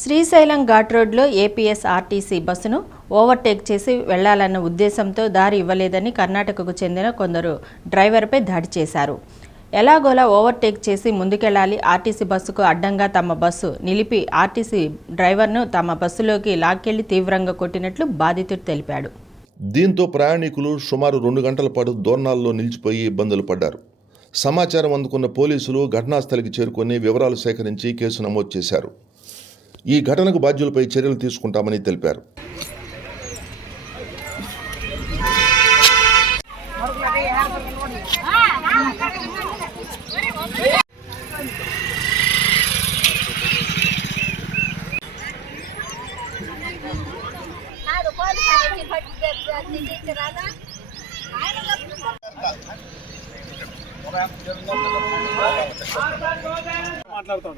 శ్రీశైలం ఘాట్ రోడ్లో APS RTC బస్సును overtake చేసి వెళ్లాలన్న ఉద్దేశంతో దారి ఇవ్వలేదని కర్ణాటకకు చెందిన కొందరు డ్రైవర్పై దాడి చేశారు. ఎలాగోలా ఓవర్టేక్ చేసి ముందుకెళ్లాలి, ఆర్టీసీ బస్సుకు అడ్డంగా తమ బస్సు నిలిపి ఆర్టీసీ డ్రైవర్ను తమ బస్సులోకి లాక్కెళ్లి తీవ్రంగా కొట్టినట్లు బాధితుడు తెలిపాడు. దీంతో ప్రయాణికులు సుమారు 2 గంటల పాటు దోర్నాల్లో నిలిచిపోయి ఇబ్బందులు పడ్డారు. సమాచారం అందుకున్న పోలీసులు ఘటనాస్థలికి చేరుకొని వివరాలు సేకరించి కేసు నమోదు చేశారు. ఈ ఘటనకు బాధ్యులపై చర్యలు తీసుకుంటామని తెలిపారు.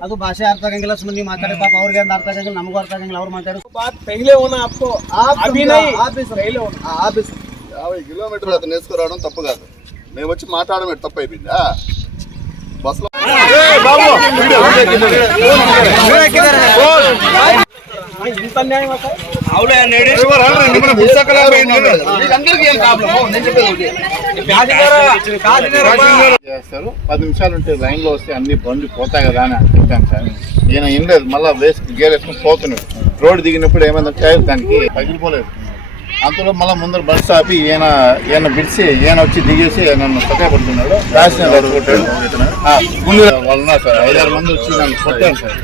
ಅದು ಭಾಷೆ ಅರ್ಥ ಆಗಂಗಿಲ್ಲ, ಸುಮ್ಮನೆ ನೀವು ಮಾತಾಡಿ ಪಾಪ ಅವ್ರಿಗೆ ಅಂತ ಅರ್ಥ ಆಗಂಗಿಲ್ಲ, ನಮಗೂ ಅರ್ಥ ಆಗಂಗಿಲ್ಲ. ಅವ್ರು ಮಾತಾಡೋ पहले होना आपको अभी नहीं पहले होना ఆఫీస్ 50 కిలోమీటర్లు అతను వేసుకురావడం తప్పు కాదు. మేము వచ్చి మాట్లాడడం తప్పు అయిపోయిందా? బస్సులో ఇంత న్యాయం చేస్తారు. 10 నిమిషాలు ఉంటే లైన్ లో వస్తే అన్ని బండ్లు పోతాయి కదా అని చెప్తాను సార్. ఈయన ఏం లేదు, మళ్ళీ గేర్ వేసుకుని పోతున్నాడు. రోడ్డు దిగినప్పుడు ఏమైందంటే టైర్ దానికి పగిలిపోలేదు. అంతలో మళ్ళీ ముందర బస్ ఆపి ఈయన బిడిసి ఈయన వచ్చి దిగేసి నన్ను సహాయపడుతున్నాడు. రాసిన కొట్టాడు. ముందు వాళ్ళు ఉన్నారు సార్, 5-6 మంది వచ్చి నన్ను కొట్టారు సార్.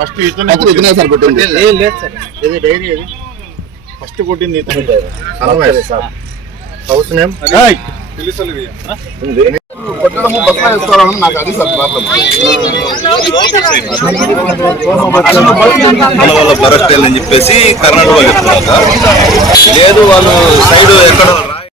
ఫస్ట్ ఇతనే ఇది డైరీ అది ఫస్ట్ కొట్టింది ఇతను సార్. హౌస్ నేమ్ కొట్టడము బస్సులో వేసుకోవడం నాకు అది సార్ ప్రాబ్లం. వాళ్ళ బరస్ట్ అని చెప్పేసి కర్ణాటక చెప్తున్నారు. లేదు వాళ్ళు సైడ్ ఎక్కడ